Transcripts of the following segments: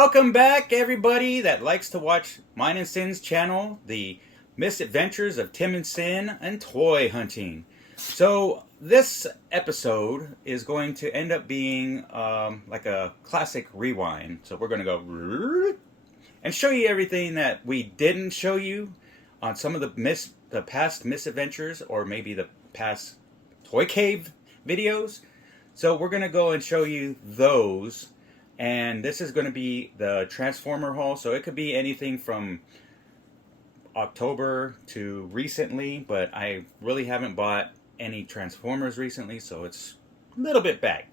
Welcome back, everybody that likes to watch Mine and Sin's channel, the misadventures of Tim and Sin and toy hunting. So this episode is going to end up being like a classic rewind. So we're going to go and show you everything that we didn't show you on some of the past misadventures, or maybe the past Toy Cave videos. So we're going to go and show you those. And this is going to be the Transformer haul, so it could be anything from October to recently, but I really haven't bought any Transformers recently, so it's a little bit back.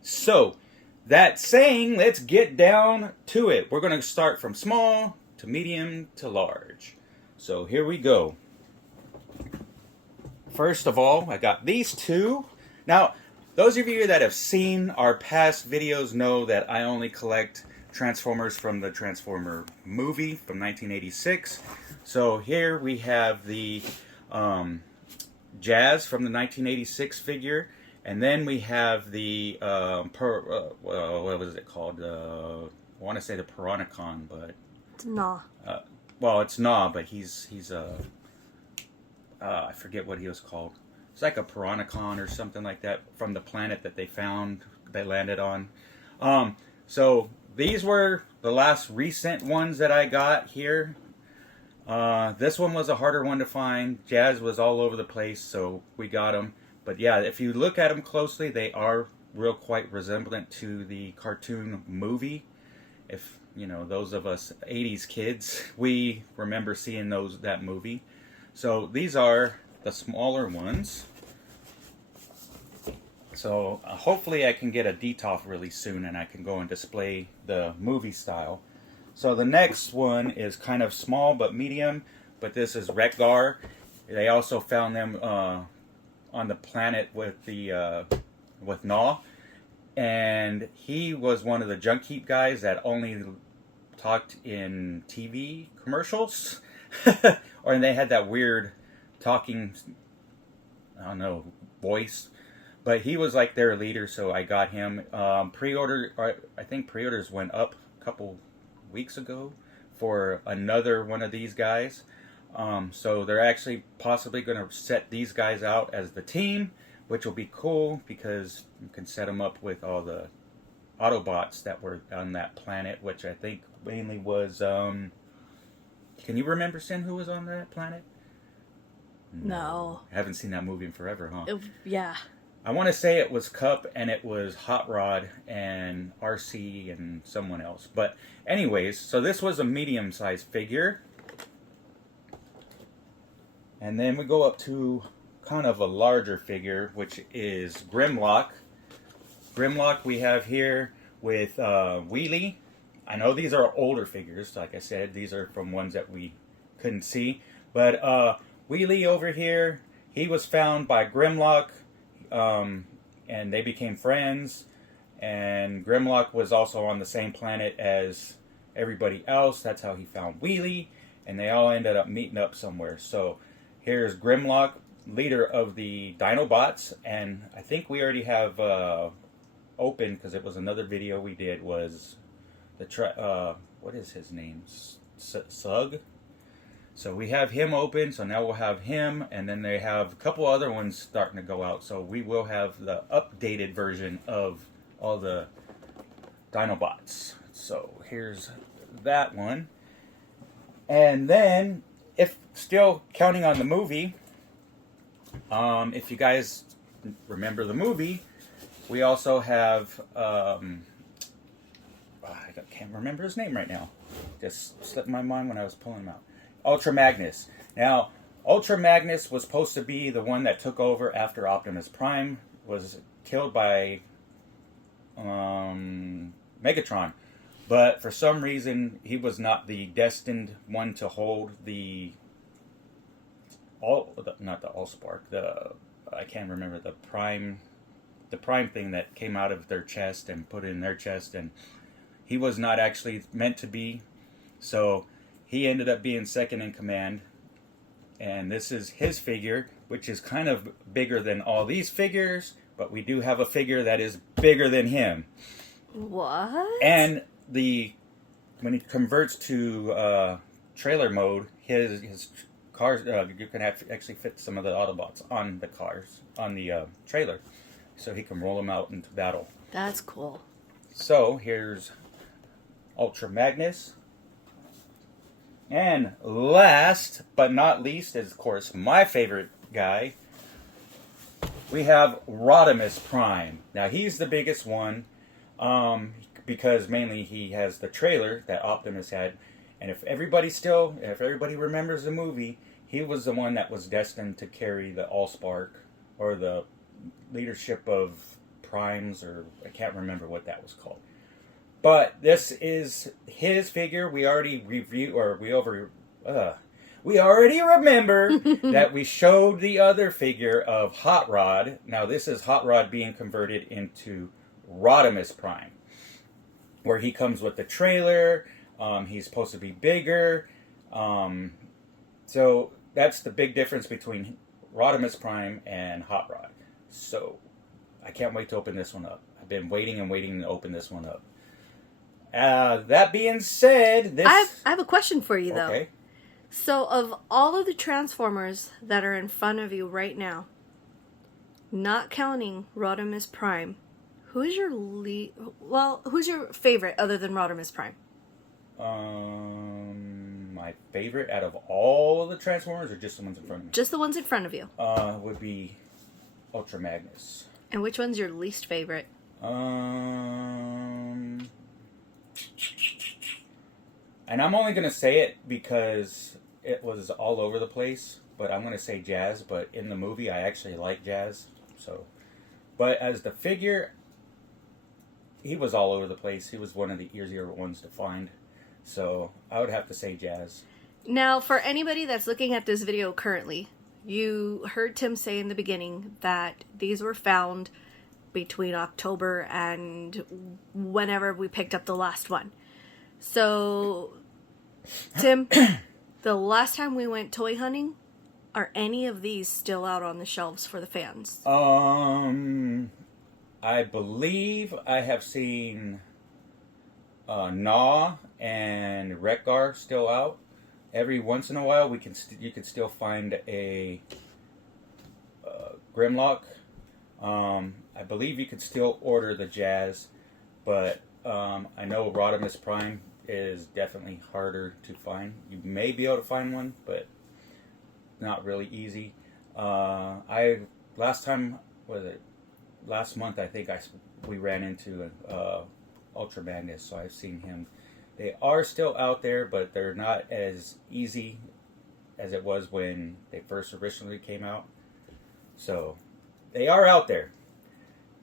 So, that saying, let's get down to it. We're going to start from small to medium to large. So here we go. First of all, I got these two. Now, those of you that have seen our past videos know that I only collect Transformers from the Transformer movie from 1986. So here we have the Jazz from the 1986 figure, and then we have the what was it called? I want to say the Piranacon, but it's Nah. Well, it's Nah, but he's I forget what he was called. It's like a Piranacon or something like that from the planet that they landed on. So these were the last recent ones that I got here. This one was a harder one to find. Jazz was all over the place, so we got them. But yeah, if you look at them closely, they are quite resemblant to the cartoon movie. If, you know, those of us 80s kids, we remember seeing that movie. So these are the smaller ones. So hopefully I can get a DTOF really soon and I can go and display the movie style. So the next one is kind of small but medium, but this is Wreck-Gar. They also found them on the planet with Gnaw, and he was one of the Junk Heap guys that only talked in TV commercials, or they had that weird talking, I don't know, voice, but he was like their leader, so I got him. I think pre-orders went up a couple weeks ago for another one of these guys. So they're actually possibly going to set these guys out as the team, which will be cool because you can set them up with all the Autobots that were on that planet, which I think mainly was, can you remember, Sin, who was on that planet? No. I haven't seen that movie in forever, huh? Yeah. I want to say it was Cup, and it was Hot Rod, and RC, and someone else. But anyways, so this was a medium-sized figure. And then we go up to kind of a larger figure, which is Grimlock. Grimlock we have here with Wheelie. I know these are older figures, like I said. These are from ones that we couldn't see. But Wheelie over here, he was found by Grimlock, and they became friends. And Grimlock was also on the same planet as everybody else. That's how he found Wheelie, and they all ended up meeting up somewhere. So here's Grimlock, leader of the Dinobots, and I think we already have open, because it was another video we did, was the what is his name? Sug? So we have him open, so now we'll have him, and then they have a couple other ones starting to go out. So we will have the updated version of all the Dinobots. So here's that one. And then, if still counting on the movie, if you guys remember the movie, we also have, I can't remember his name right now. Just slipped my mind when I was pulling him out. Ultra Magnus. Now, Ultra Magnus was supposed to be the one that took over after Optimus Prime was killed by Megatron. But for some reason, he was not the destined one to hold not the Allspark, I can't remember, the Prime thing that came out of their chest and put in their chest, and he was not actually meant to be. So he ended up being second in command, and this is his figure, which is kind of bigger than all these figures, but we do have a figure that is bigger than him. What? And the when he converts to trailer mode, his cars you can actually fit some of the Autobots on the cars on the trailer, so he can roll them out into battle. That's cool. So here's Ultra Magnus. And last but not least is, of course, my favorite guy. We have Rodimus Prime. Now, he's the biggest one because mainly he has the trailer that Optimus had. And if everybody remembers the movie, he was the one that was destined to carry the Allspark or the leadership of Primes, or I can't remember what that was called. But this is his figure. We already we already remember that we showed the other figure of Hot Rod. Now this is Hot Rod being converted into Rodimus Prime, where he comes with the trailer. He's supposed to be bigger. So that's the big difference between Rodimus Prime and Hot Rod. So I can't wait to open this one up. I've been waiting and waiting to open this one up. That being said, I have a question for you, though. Okay. So, of all of the Transformers that are in front of you right now, not counting Rodimus Prime, who's your favorite other than Rodimus Prime? My favorite out of all of the Transformers, or just the ones in front of me? Just the ones in front of you. Would be Ultra Magnus. And which one's your least favorite? And I'm only going to say it because it was all over the place, but I'm going to say Jazz, but in the movie I actually like Jazz. So, but as the figure, he was all over the place. He was one of the easier ones to find. So, I would have to say Jazz. Now, for anybody that's looking at this video currently, you heard Tim say in the beginning that these were found between October and whenever we picked up the last one. So, Tim, the last time we went toy hunting, are any of these still out on the shelves for the fans? I believe I have seen Gnaw and Wreck-Gar still out. Every once in a while, you can still find a Grimlock. I believe you can still order the Jazz, but I know Rodimus Prime is definitely harder to find. You may be able to find one, but not really easy. Last month I think we ran into Ultra Magnus, so I've seen him. They are still out there, but they're not as easy as it was when they first originally came out. So they are out there,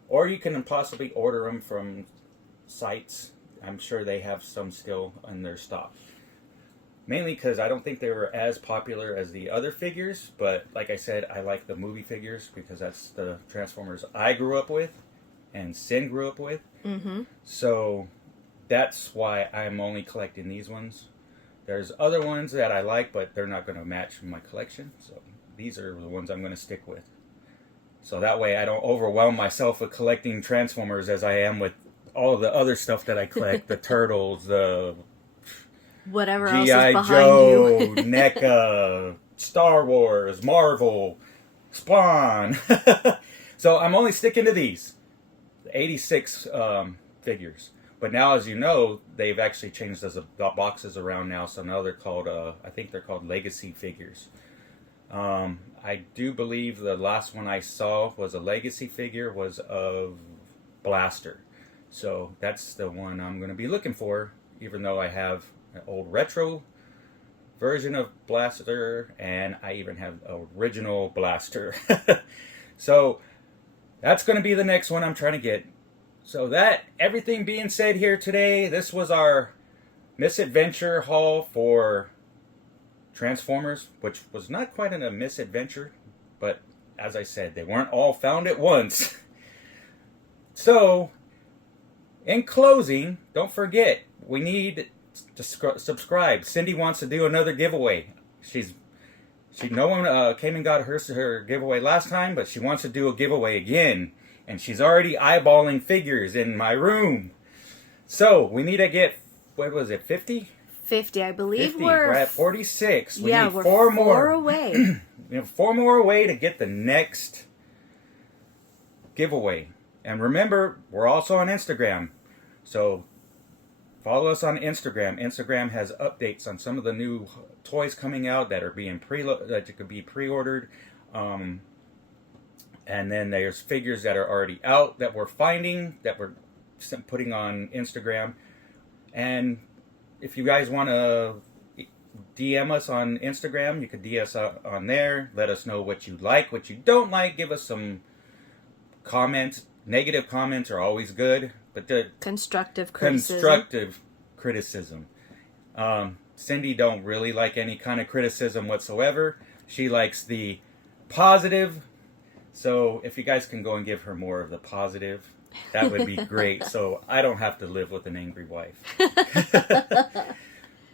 or you can possibly order them from sites. I'm sure they have some still in their stock. Mainly because I don't think they were as popular as the other figures, but like I said, I like the movie figures because that's the Transformers I grew up with and Sin grew up with. Mm-hmm. So that's why I'm only collecting these ones. There's other ones that I like, but they're not going to match my collection. So these are the ones I'm going to stick with. So that way I don't overwhelm myself with collecting Transformers as I am with all the other stuff that I collect. The Turtles, the whatever else is G.I. behind Joe, you. NECA, Star Wars, Marvel, Spawn. So I'm only sticking to these. The 86 figures. But now, as you know, they've actually changed the boxes around now. So now they're called, I think they're called Legacy figures. I do believe the last one I saw was a Legacy figure, was of Blaster. So that's the one I'm going to be looking for, even though I have an old retro version of Blaster, and I even have original Blaster. So that's going to be the next one I'm trying to get. So that, everything being said here today, this was our misadventure haul for Transformers, which was not quite a misadventure, but as I said, they weren't all found at once. So, in closing, don't forget, we need to subscribe. Cindy wants to do another giveaway. No one came and got her giveaway last time, but she wants to do a giveaway again. And she's already eyeballing figures in my room. So, we need to get what was it, 50? 50. I believe 50. we're We're at 46. We yeah, need we're 4 more. 4 away. We have 4 more away to get the next giveaway. And remember, we're also on Instagram. So follow us on Instagram. Instagram has updates on some of the new toys coming out that are being that could be pre-ordered. And then there's figures that are already out that we're finding, that we're putting on Instagram. And if you guys want to DM us on Instagram, you could DM us on there. Let us know what you like, what you don't like. Give us some comments. Negative comments are always good, but the Constructive criticism. Cindy don't really like any kind of criticism whatsoever. She likes the positive. So if you guys can go and give her more of the positive, that would be great. So I don't have to live with an angry wife.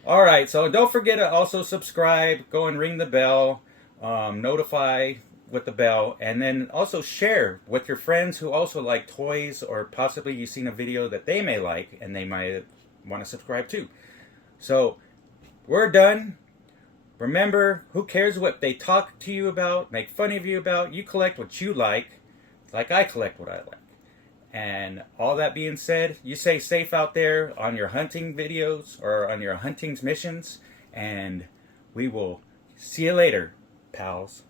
All right. So don't forget to also subscribe. Go and ring the bell. Notify with the bell, and then also share with your friends who also like toys, or possibly you've seen a video that they may like and they might want to subscribe to. So we're done. Remember, who cares what they talk to you about, make fun of you about? You collect what you like I collect what I like. And all that being said, you stay safe out there on your hunting videos or on your hunting missions, and we will see you later, pals.